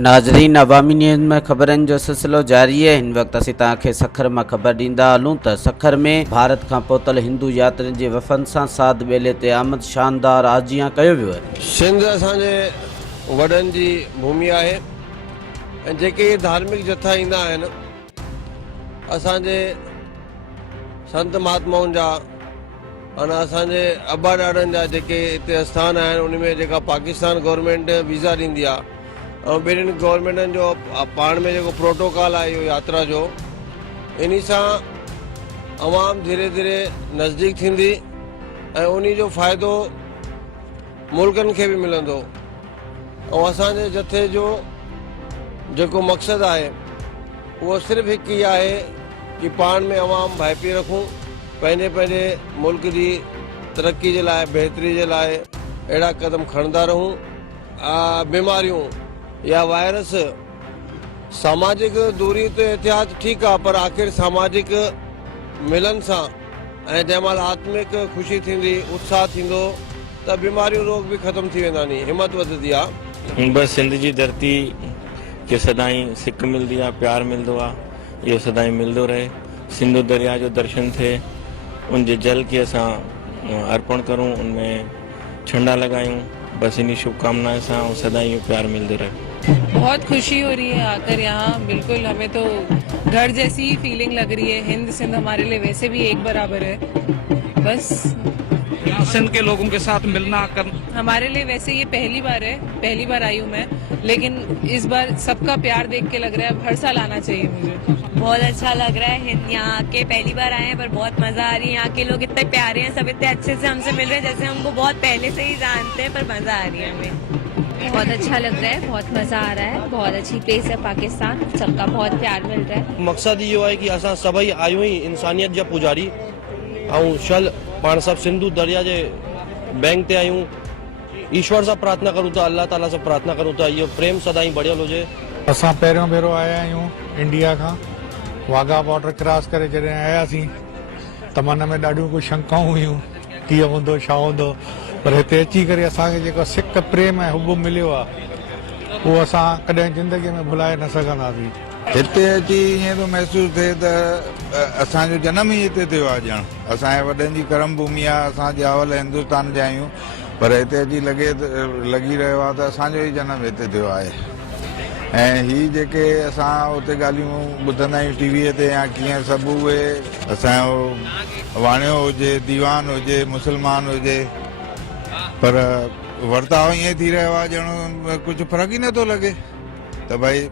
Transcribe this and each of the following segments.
नाज़रीन, अवामी न्यूज़ में ख़बरनि जो सिलसिलो जारी है। हिन वक़्तु असीं तव्हांखे सखर में ख़बर ॾींदा हलूं त सखर में भारत खां पहुतल हिंदू यात्रियुनि जे वफ़द सां साध ॿेले ते आमद शानदार आजियां कयो वियो आहे। सिंध असांजे वॾनि जी भूमि आहे ऐं जेके धार्मिक जथा ईंदा आहिनि असांजे संत महात्माउनि जा अने असांजे अबा ॾाॾनि जा जेके हिते आस्थान आहिनि उन में जेका पाकिस्तान गवर्नमेंट वीज़ा ॾींदी आहे ऐं ॿिन्हिनि गवर्नमेंटनि जो पाण में जेको प्रोटोकॉल आहे इहो यात्रा जो, इन सां अवाम धीरे धीरे नज़दीक थींदी ऐं उन जो फ़ाइदो मुल्कनि खे बि मिलंदो। ऐं असांजे जथे जो जेको मक़सदु आहे उहो सिर्फ़ु हिकु ई आहे कि पाण में अवाम भाइपी रखूं, पंहिंजे पंहिंजे मुल्क जी तरक़ी जे लाइ, बहितरी जे लाइ अहिड़ा क़दम खणंदा रहूं। बीमारियूं या वायरस सामाजिक दूरी ते एहतियात ठीकु आहे, पर आख़िर सामाजिक मिलन सां ऐं जंहिं महिल आत्मिक ख़ुशी थींदी, उत्साह थींदो त बीमारियूं रोग बि ख़तम थी वेंदा नी, हिम्मत वधंदी आहे। बस सिंध जी धरती खे सदाईं सिक मिलंदी आहे, प्यार मिलंदो आहे, इहो सदाईं मिलंदो रहे। सिंधु दरिया जो दर्शन थिए, उनजे जल खे असां अर्पण करूं, उनमें झंडा लगायूं, बस इन शुभकामनाएं सां सदाईं इहो प्यार मिलंदो रहे। बहुत खुशी हो रही है आकर यहाँ, बिल्कुल हमें तो घर जैसी ही फीलिंग लग रही है। हिंद सिंध हमारे लिए वैसे भी एक बराबर है। बस सिंध के लोगों के साथ मिलना कर हमारे लिए वैसे ये पहली बार है, पहली बार आई हूँ मैं, लेकिन इस बार सबका प्यार देख के लग रहा है हर साल आना चाहिए मुझे। बहुत अच्छा लग रहा है। यहाँ आके पहली बार आए हैं पर बहुत मजा आ रही है। यहाँ के लोग इतने प्यारे हैं, सब इतने अच्छे से हमसे मिल रहे हैं जैसे हमको बहुत पहले से ही जानते हैं, पर मजा आ रही है हमें। बहुत अच्छा लग रहा है, बहुत मजा आ रहा है। बहुत अच्छी प्लेस है पाकिस्तान, सबका बहुत प्यार मिल रहा है। मकसद इहो है कि असां सभई आयूं ही इंसानियत जा पुजारी ऐं शल पाण सब सिंधु दरिया जे बैंक ते आयूं। ईश्वर सां प्रार्थना करूं था, अल्लाह ताला सां प्रार्थना करूं था इहो प्रेम सदाईं बढ़ियल हुजे। असां पहिरियों भेरो आया आहियूं इंडिया खां। वाघा बॉर्डर क्रॉस करे जॾहिं आयासीं त मन में ॾाढियूं कुझु शंकाऊं हुयूं, कीअं हूंदो छा हूंदो, पर हिते अची करे असांखे जेको सिक प्रेम ऐं हुब मिलियो आहे उहो असां कॾहिं ज़िंदगीअ में भुलाए न सघंदासीं। हिते अची ईअं थो महसूसु थिए त असांजो जनम ई हिते थियो आहे। ॼण असांजे वॾनि जी कर्म भूमि आहे, असां ॼावल हिंदुस्तान जा आहियूं, पर हिते अची लॻी रहियो आहे त असांजो ई जनम हिते थियो आहे। ऐं ही जेके असां उते ॻाल्हियूं ॿुधंदा आहियूं टीवीअ ते या कीअं, सभु उहे असांजो वाणियो हुजे, दीवान हुजे, मुस्लमान हुजे, पर वर्ताव ईअं थी रहियो आहे ॼण कुझु फ़र्क़ु ई नथो लॻे त भई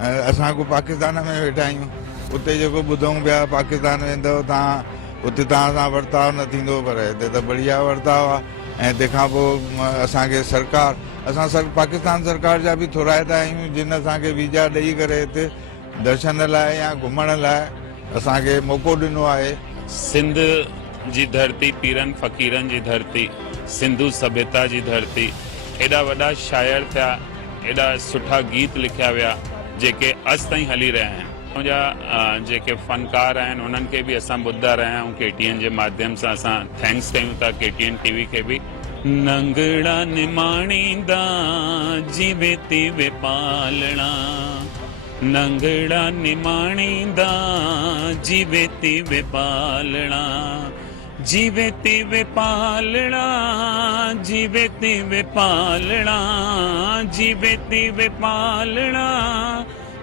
असां को पाकिस्तान में वेठा आहियूं, उते जेको ॿुधूं पिया पाकिस्तान वेंदव तव्हां, उते तव्हां सां वर्ताव न थींदो, पर हिते त बढ़िया वर्ताव आहे। ऐं तंहिंखां पोइ असांखे सरकार, असां पाकिस्तान सरकार जा बि थोराइता आहियूं जिन असांखे वीज़ा ॾेई करे हिते दर्शन लाइ या घुमण लाइ असांखे मौक़ो ॾिनो आहे। सिंध जी धरती पीरनि फ़क़ीरनि जी धरती, सिंधु सभ्यता जी धरती, एॾा वॾा शाइर थिया, एॾा सुठा गीत लिखिया विया जेके अॼु ताईं हली रहिया आहिनि। मुंहिंजा जेके फ़नकार आहिनि उन्हनि खे बि असां ॿुधंदा रहिया आहियूं। KTN जे माध्यम सां असां थैंक्स कयूं था KTN TV खे बि। नंगड़ा निमाणींदा जीवे तीवे पालणा, नंगड़ा निमाणींदा जीवे तीवे पालणा, जीवे तीवे पालणा, जीवे तीवे पालणा, जीवे तीवे पालणा,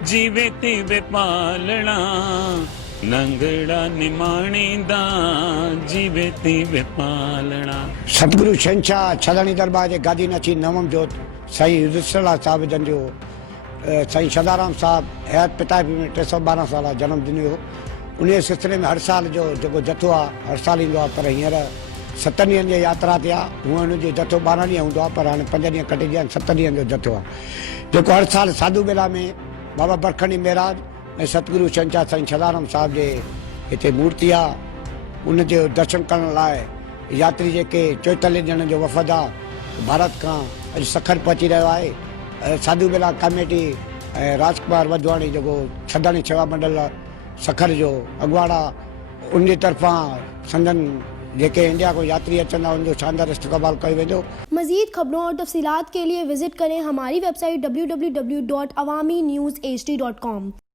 जीवे तीवे पालणा, नंगड़ा निमाणींदा जीवे तीवे पालणा। सतगुरु शहंशाह छलणी दरबार जे गादी नची नवम जोत साईं रिसला साहिब जन जो साईं सदाराम साहब हयात पिताबी में 312 साल जन्म दिन हो। उन सिलसिले में हर साल जो जेको जथो आहे हर साल ईंदो आहे, पर हींअर 7 ॾींहंनि जी यात्रा ते आहे। हूअं हुनजो जथो 12 ॾींहं हूंदो आहे, पर हाणे 5 ॾींहं कटिजी विया आहिनि, 7 ॾींहंनि जो जथो आहे जेको हर साल साधू बेला में बाबा बरखणी महाराज ऐं सतगुरु शहंशाह साईं सदाराम साहिब जे हिते मूर्ति आहे, उनजो दर्शन करण लाइ यात्री जेके 44 ॼणनि जो वफ़द आहे भारत खां अॼु सखर पहुची रहियो आहे। साधू बेला कमेटी ऐं राजकुमार वधवाणी जेको छदाणी सेवा मंडल सखर जो अॻुवाड़ा, उनजे तरफ़ां संदन जेके इंडिया को यात्री अचंदा उनजो शानदार इस्तक़बाल कयो वेंदो। मज़ीद खबरों और तफसीलात के लिए विजिट करें हमारी वेबसाइट www.awamiNewsHD.com।